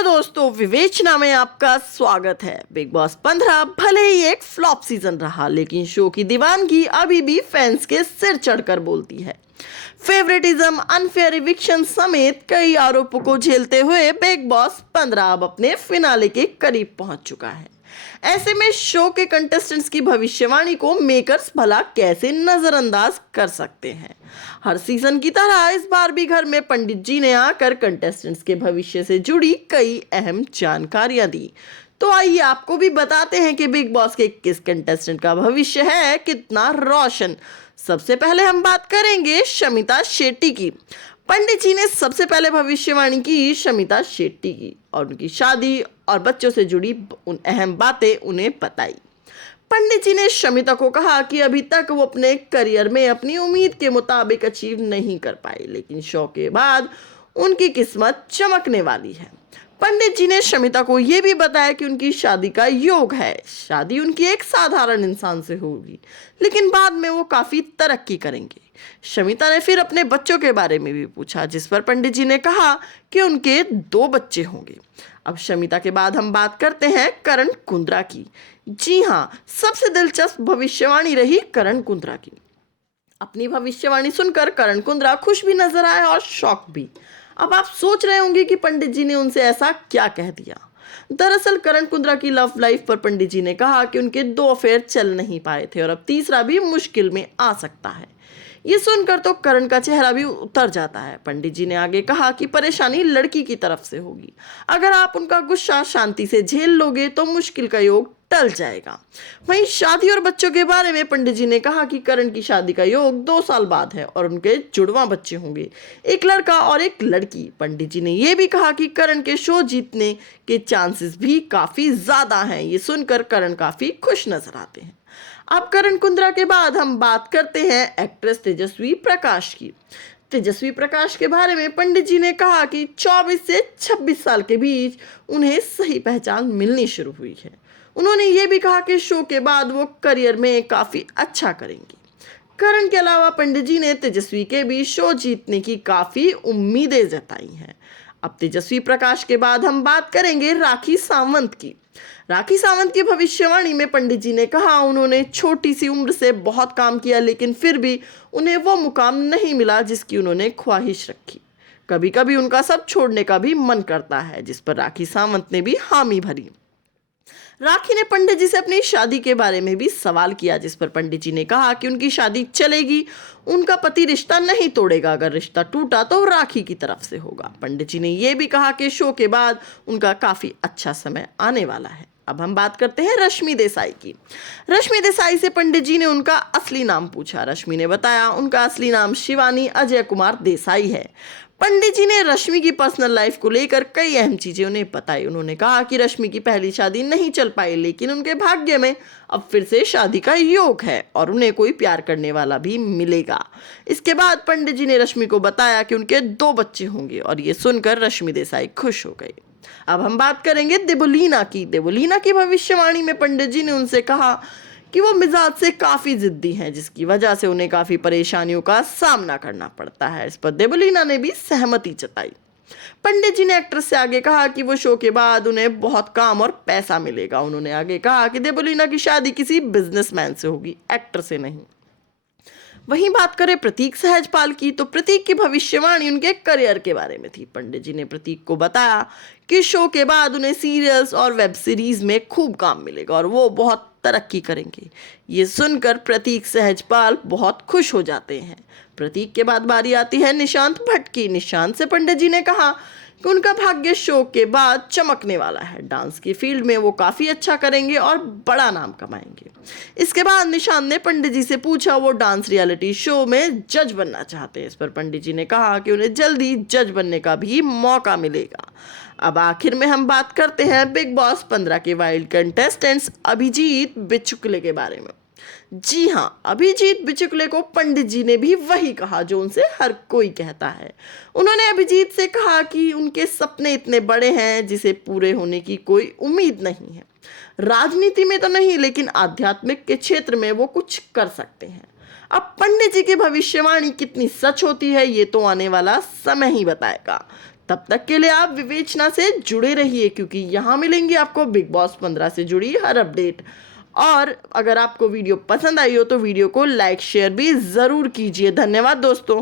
Hello दोस्तों, विवेचना में आपका स्वागत है। बिग बॉस 15 भले ही एक फ्लॉप सीजन रहा, लेकिन शो की दीवानगी अभी भी फैंस के सिर चढ़कर बोलती है। फेवरेटिज्म, अनफेयर इविक्शन समेत कई आरोपों को झेलते हुए बिग बॉस 15 अब अपने फिनाले के करीब पहुंच चुका है। ऐसे में शो के कंटेस्टेंट्स की भविष्यवाणी को मेकर्स भला कैसे नजरअंदाज कर सकते हैं। हर सीजन की तरह इस बार भी घर में पंडित जी ने आकर कंटेस्टेंट्स के भविष्य से जुड़ी कई अहम जानकारियां दी। तो आइए आपको भी बताते हैं कि बिग बॉस के किस कंटेस्टेंट का भविष्य है कितना रोशन। सबसे पहले हम बात करेंगे शमिता शेट्टी की। पंडित जी ने सबसे पहले भविष्यवाणी की शमिता शेट्टी की और उनकी शादी और बच्चों से जुड़ी उन अहम बातें उन्हें बताई। पंडित जी ने शमिता को कहा कि अभी तक वो अपने करियर में अपनी उम्मीद के मुताबिक अचीव नहीं कर पाई, लेकिन शो के बाद उनकी किस्मत चमकने वाली है। पंडित जी ने शमिता को यह भी बताया कि उनकी शादी का योग है। शादी उनकी एक साधारण इंसान से होगी, लेकिन बाद में वो काफी तरक्की करेंगे। शमिता ने फिर अपने बच्चों के बारे में भी पूछा, जिस पर पंडित जी ने कहा कि उनके 2 बच्चे होंगे। अब शमिता के बाद हम बात करते हैं करण कुंद्रा की। जी हाँ, सबसे दिलचस्प भविष्यवाणी रही करण कुंद्रा की। अपनी भविष्यवाणी सुनकर करण कुंद्रा खुश भी नजर आए और शॉक भी। अब आप सोच रहे होंगे कि पंडित जी ने उनसे ऐसा क्या कह दिया। दरअसल करण कुंद्रा की लव लाइफ पर पंडित जी ने कहा कि उनके 2 अफेयर चल नहीं पाए थे और अब तीसरा भी मुश्किल में आ सकता है। ये सुनकर तो करण का चेहरा भी उतर जाता है। पंडित जी ने आगे कहा कि परेशानी लड़की की तरफ से होगी। अगर आप उनका गुस्सा शांति से झेल लोगे तो मुश्किल का योग टल जाएगा। वहीं शादी और बच्चों के बारे में पंडित जी ने कहा कि करण की शादी का योग 2 साल बाद है और उनके जुड़वा बच्चे होंगे, एक लड़का और एक लड़की। पंडित जी ने यह भी कहा कि करण के शो जीतने के चांसेस भी काफी ज्यादा हैं। ये सुनकर करण काफी खुश नजर आते हैं। अब करण कुंद्रा के बाद हम बात करते हैं एक्ट्रेस तेजस्वी प्रकाश की। तेजस्वी प्रकाश के बारे में पंडित जी ने कहा कि 24 से 26 साल के बीच उन्हें सही पहचान मिलनी शुरू हुई है। उन्होंने ये भी कहा कि शो के बाद वो करियर में काफी अच्छा करेंगी। करण के अलावा पंडित जी ने तेजस्वी के भी शो जीतने की काफी उम्मीदें जताई हैं। अब तेजस्वी प्रकाश के बाद हम बात करेंगे राखी सावंत की। राखी सावंत की भविष्यवाणी में पंडित जी ने कहा उन्होंने छोटी सी उम्र से बहुत काम किया, लेकिन फिर भी उन्हें वो मुकाम नहीं मिला जिसकी उन्होंने ख्वाहिश रखी। कभी कभी उनका सब छोड़ने का भी मन करता है, जिस पर राखी सावंत ने भी हामी भरी। राखी ने पंडित जी से अपनी शादी के बारे में भी सवाल किया, जिस पर पंडित जी ने कहा कि उनकी शादी चलेगी, उनका पति रिश्ता नहीं तोड़ेगा। अगर रिश्ता टूटा तो राखी की तरफ से होगा। पंडित जी ने यह भी कहा कि शो के बाद उनका काफी अच्छा समय आने वाला है। अब हम बात करते हैं रश्मि देसाई की। रश्मि देसाई से पंडित जी ने उनका असली नाम पूछा। रश्मि ने बताया उनका असली नाम शिवानी अजय कुमार देसाई है। पंडित जी ने रश्मि की पर्सनल लाइफ को लेकर कई अहम चीजें उन्हें बताई। उन्होंने कहा कि रश्मि की पहली शादी नहीं चल पाई, लेकिन उनके भाग्य में अब फिर से शादी का योग है और उन्हें कोई प्यार करने वाला भी मिलेगा। इसके बाद पंडित जी ने रश्मि को बताया कि उनके 2 बच्चे होंगे और ये सुनकर रश्मि देसाई खुश हो गई। अब हम बात करेंगे देवलीना की। देवलीना की भविष्यवाणी में पंडित जी ने उनसे कहा कि वो मिजाज से काफी जिद्दी हैं, जिसकी वजह से उन्हें काफी परेशानियों का सामना करना पड़ता है। इस पर देवलीना ने भी सहमति जताई। पंडित जी ने एक्ट्रेस से आगे कहा कि वो शो के बाद उन्हें बहुत काम और पैसा मिलेगा। उन्होंने आगे कहा कि देवलीना की शादी किसी बिजनेसमैन से होगी, एक्टर से नहीं। वहीं बात करें प्रतीक सहजपाल की, तो प्रतीक की भविष्यवाणी उनके करियर के बारे में थी। पंडित जी ने प्रतीक को बताया कि शो के बाद उन्हें सीरियल्स और वेब सीरीज में खूब काम मिलेगा और वो बहुत तरक्की करेंगे। ये सुनकर प्रतीक सहजपाल बहुत खुश हो जाते हैं। प्रतीक के बाद बारी आती है निशांत भट्ट की। निशांत से पंडित जी ने कहा कि उनका भाग्य शो के बाद चमकने वाला है। डांस की फील्ड में वो काफ़ी अच्छा करेंगे और बड़ा नाम कमाएंगे। इसके बाद निशांत ने पंडित जी से पूछा वो डांस रियलिटी शो में जज बनना चाहते हैं। इस पर पंडित जी ने कहा कि उन्हें जल्दी जज बनने का भी मौका मिलेगा। अब आखिर में हम बात करते हैं बिग बॉस 15 के वाइल्ड कंटेस्टेंट्स अभिजीत बिचुकले के बारे में। जी हाँ, अभिजीत बिचुकले को पंडित जी ने भी वही कहा जो उनसे हर कोई कहता है। उन्होंने अभिजीत से कहा कि उनके सपने इतने बड़े हैं जिसे पूरे होने की कोई उम्मीद नहीं है। राजनीति में तो नहीं, लेकिन आध्यात्मिक के क्षेत्र में वो कुछ कर सकते हैं। अब पंडित जी की भविष्यवाणी कितनी सच होती है ये तो आने वाला समय ही बताएगा। तब तक के लिए आप विवेचना से जुड़े रहिए, क्योंकि यहाँ मिलेंगी आपको बिग बॉस 15 से जुड़ी हर अपडेट। और अगर आपको वीडियो पसंद आई हो तो वीडियो को लाइक शेयर भी ज़रूर कीजिए। धन्यवाद दोस्तों।